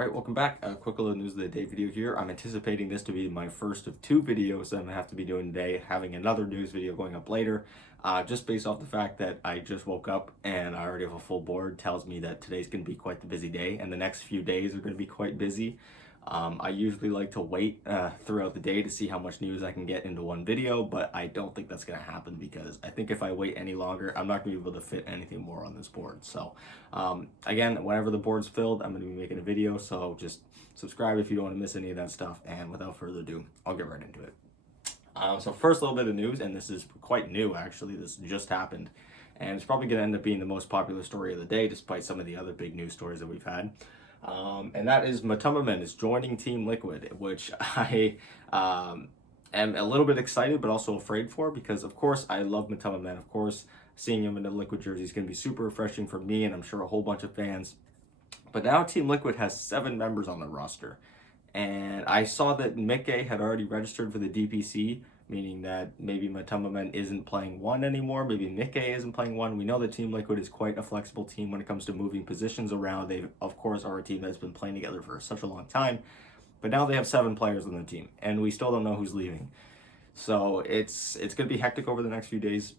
Alright, welcome back. A quick little news of the day video here. I'm anticipating this to be my first of two videos that I'm going to have to be doing today, having another news video going up later. Just based off the fact that I just woke up and I already have a full board tells me that today's going to be quite the busy day and the next few days are going to be quite busy. I usually like to wait throughout the day to see how much news I can get into one video, but I don't think that's going to happen because I think if I wait any longer, I'm not going to be able to fit anything more on this board. So again, whenever the board's filled, I'm going to be making a video, so just subscribe if you don't want to miss any of that stuff, and without further ado, I'll get right into it. So first little bit of news, and this is quite new actually, this just happened, and it's probably going to end up being the most popular story of the day despite some of the other big news stories that we've had. And that is Matumbaman is joining Team Liquid, which I am a little bit excited but also afraid for, because of course I love Matumbaman. Of course, seeing him in the Liquid jersey is going to be super refreshing for me and I'm sure a whole bunch of fans. But now Team Liquid has 7 members on the roster. And I saw that Mikke had already registered for the DPC, meaning that maybe Matumbaman isn't playing 1 anymore, maybe Mikke isn't playing 1. We know that Team Liquid is quite a flexible team when it comes to moving positions around. They, of course, are a team that's been playing together for such a long time, but now they have 7 players on the team, and we still don't know who's leaving. So it's going to be hectic over the next few days.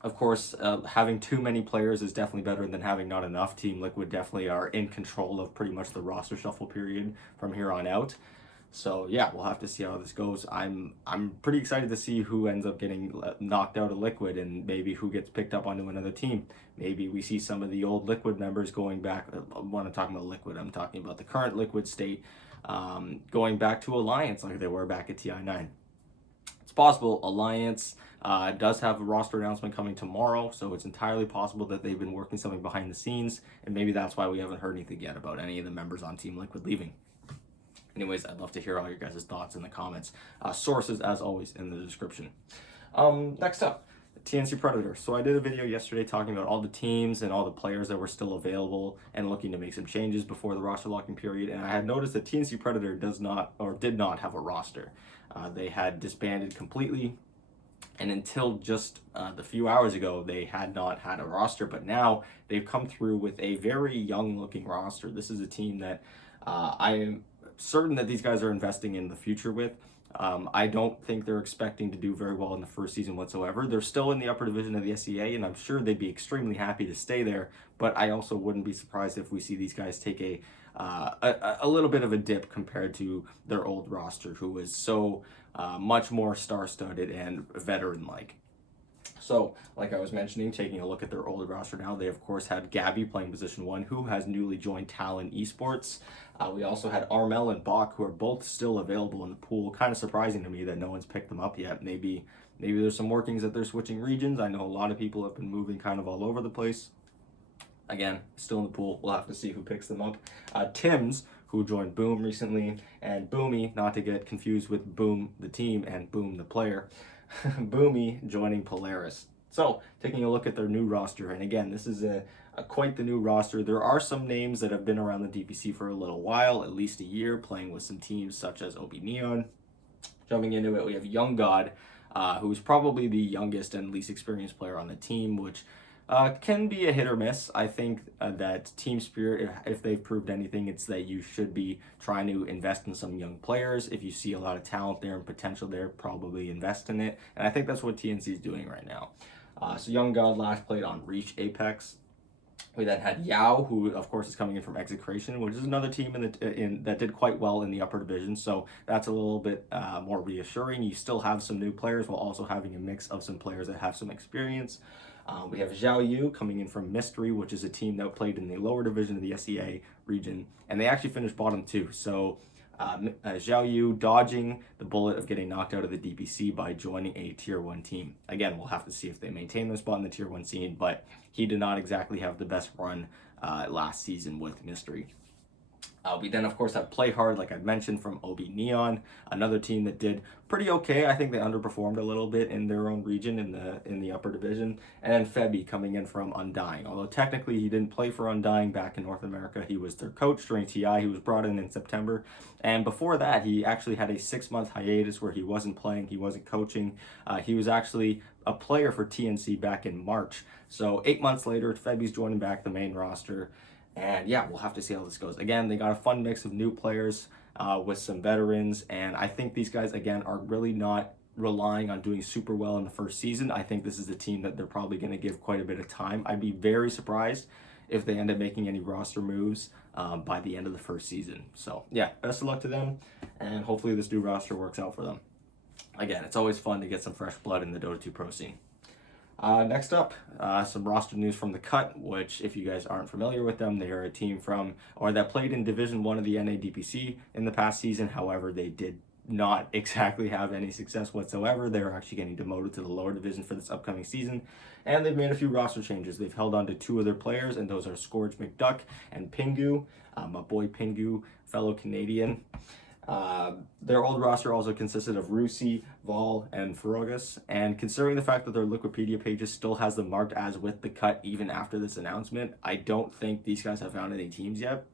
Of course, having too many players is definitely better than having not enough. Team Liquid definitely are in control of pretty much the roster shuffle period from here on out. So yeah, we'll have to see how this goes. I'm pretty excited to see who ends up getting knocked out of Liquid and maybe who gets picked up onto another team. Maybe we see some of the old Liquid members going back. When I'm talking about Liquid, I'm talking about the current Liquid state going back to Alliance like they were back at TI9. It's possible. Alliance does have a roster announcement coming tomorrow, so it's entirely possible that they've been working something behind the scenes, and maybe that's why we haven't heard anything yet about any of the members on Team Liquid leaving. Anyways, I'd love to hear all your guys' thoughts in the comments. Sources, as always, in the description. Next up, TNC Predator. So I did a video yesterday talking about all the teams and all the players that were still available and looking to make some changes before the roster locking period, and I had noticed that TNC Predator does not, or did not, have a roster. They had disbanded completely, and until just the few hours ago, they had not had a roster, but now they've come through with a very young-looking roster. This is a team that I am certain that these guys are investing in the future with. I don't think they're expecting to do very well in the first season whatsoever. They're still in the upper division of the SEA, and I'm sure they'd be extremely happy to stay there, but I also wouldn't be surprised if we see these guys take a little bit of a dip compared to their old roster, who was so much more star-studded and veteran-like. So, like I was mentioning, taking a look at their older roster now, they of course had Gabby playing position 1, who has newly joined Talon Esports. We also had Armel and Bach, who are both still available in the pool. Kind of surprising to me that no one's picked them up yet. Maybe there's some workings that they're switching regions. I know a lot of people have been moving kind of all over the place. Again, still in the pool. We'll have to see who picks them up. Tim's, who joined Boom recently, and Boomy, not to get confused with Boom the team and Boom the player. Boomy joining Polaris. So, taking a look at their new roster, and again, this is quite the new roster. There are some names that have been around the DPC for a little while, at least a year, playing with some teams such as OB Neon. Jumping into it, we have Young God, who's probably the youngest and least experienced player on the team, which can be a hit or miss. I think that Team Spirit, if they've proved anything, it's that you should be trying to invest in some young players. If you see a lot of talent there and potential there, probably invest in it. And I think that's what TNC is doing right now. So Young God last played on Reach Apex. We then had Yao, who of course is coming in from Execration, which is another team that did quite well in the upper division. So that's a little bit more reassuring. You still have some new players while also having a mix of some players that have some experience. We have Zhao Yu coming in from Mystery, which is a team that played in the lower division of the SEA region, and they actually finished bottom 2. So Zhao Yu dodging the bullet of getting knocked out of the DPC by joining a Tier 1 team. Again, we'll have to see if they maintain their spot in the Tier 1 scene, but he did not exactly have the best run last season with Mystery. We then, of course, have PlayHard, like I mentioned, from OB Neon, another team that did pretty okay. I think they underperformed a little bit in their own region in the upper division. And then Febby coming in from Undying. Although technically he didn't play for Undying back in North America. He was their coach during TI. He was brought in September. And before that, he actually had a 6-month hiatus where he wasn't playing, he wasn't coaching. He was actually a player for TNC back in March. So 8 months later, Febby's joining back the main roster. And yeah, we'll have to see how this goes. Again, they got a fun mix of new players with some veterans, and I think these guys, again, are really not relying on doing super well in the first season. I think this is a team that they're probably going to give quite a bit of time. I'd be very surprised if they end up making any roster moves by the end of the first season. So yeah, best of luck to them, and hopefully this new roster works out for them. Again, it's always fun to get some fresh blood in the Dota 2 Pro scene. Next up, some roster news from the Cut, which, if you guys aren't familiar with them, they are a team from, or that played in Division 1 of the NADPC in the past season. However, they did not exactly have any success whatsoever. They're actually getting demoted to the lower division for this upcoming season, and they've made a few roster changes. They've held on to 2 of their players, and those are Scourge McDuck and Pingu, my boy Pingu, fellow Canadian. Their old roster also consisted of Rusi, Vol, and Ferrogus, and considering the fact that their Wikipedia pages still has them marked as with the Cut even after this announcement, I don't think these guys have found any teams yet.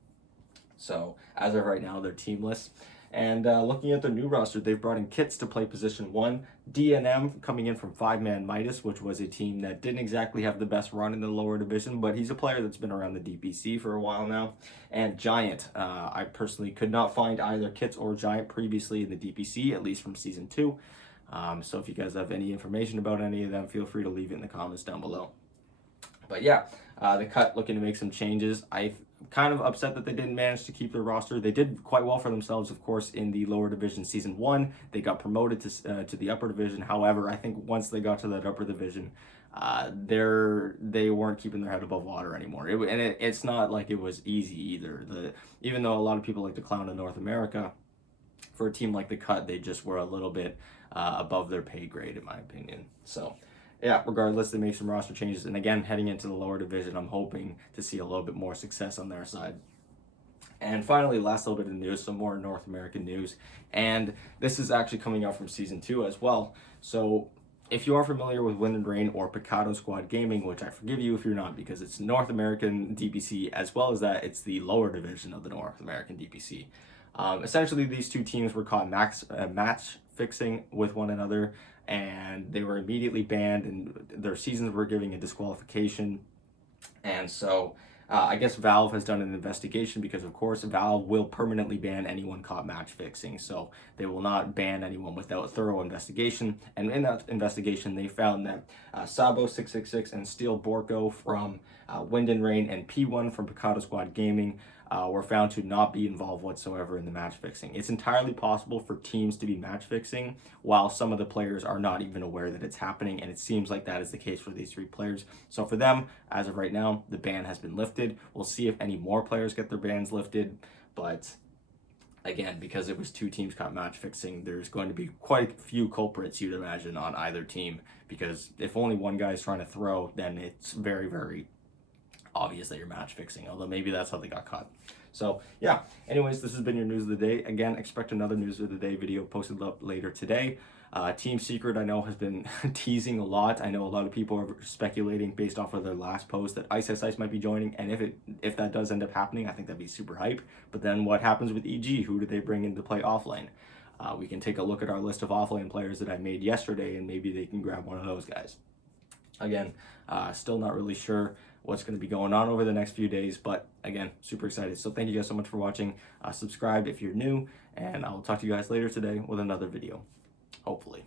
So as of right now, they're teamless. And looking at their new roster, they've brought in Kits to play position 1, DNM coming in from 5-Man Midas, which was a team that didn't exactly have the best run in the lower division, but he's a player that's been around the DPC for a while now. And Giant, I personally could not find either Kits or Giant previously in the DPC, at least from Season 2. So if you guys have any information about any of them, feel free to leave it in the comments down below. But yeah, the Cut looking to make some changes. I'm kind of upset that they didn't manage to keep their roster. They did quite well for themselves, of course, in the lower division Season 1. They got promoted to the upper division. However, I think once they got to that upper division, they weren't keeping their head above water anymore. It's not like it was easy either. Even though a lot of people like to clown in North America, for a team like the Cut, they just were a little bit above their pay grade, in my opinion. So yeah, regardless, they made some roster changes. And again, heading into the lower division, I'm hoping to see a little bit more success on their side. And finally, last little bit of news, some more North American news. And this is actually coming out from Season 2 as well. So if you are familiar with Wind and Rain or Picado Squad Gaming, which I forgive you if you're not, because it's North American DPC, as well as that, it's the lower division of the North American DPC. Essentially, these two teams were caught match fixing with one another, and they were immediately banned, and their seasons were giving a disqualification. And so I guess Valve has done an investigation, because of course Valve will permanently ban anyone caught match fixing, so they will not ban anyone without a thorough investigation. And in that investigation, they found that Sabo666 and Steel Borko from Wind and Rain and P1 from Picado Squad Gaming were found to not be involved whatsoever in the match fixing. It's entirely possible for teams to be match fixing while some of the players are not even aware that it's happening, and it seems like that is the case for these 3 players. So for them, as of right now, the ban has been lifted. We'll see if any more players get their bans lifted, but again, because it was 2 teams caught match fixing, there's going to be quite a few culprits, you'd imagine, on either team, because if only one guy is trying to throw, then it's very, very obvious that you're match fixing, although maybe that's how they got caught. So yeah, anyways, this has been your news of the day. Again, expect another news of the day video posted up later today. Team Secret, I know, has been teasing a lot. I know a lot of people are speculating based off of their last post that Ice might be joining, and if that does end up happening, I think that'd be super hype. But then what happens with EG? Who do they bring in to play offlane? We can take a look at our list of offlane players that I made yesterday, and maybe they can grab one of those guys. Again, still not really sure what's going to be going on over the next few days, but again, super excited. So thank you guys so much for watching. Subscribe if you're new, and I will talk to you guys later today with another video, hopefully.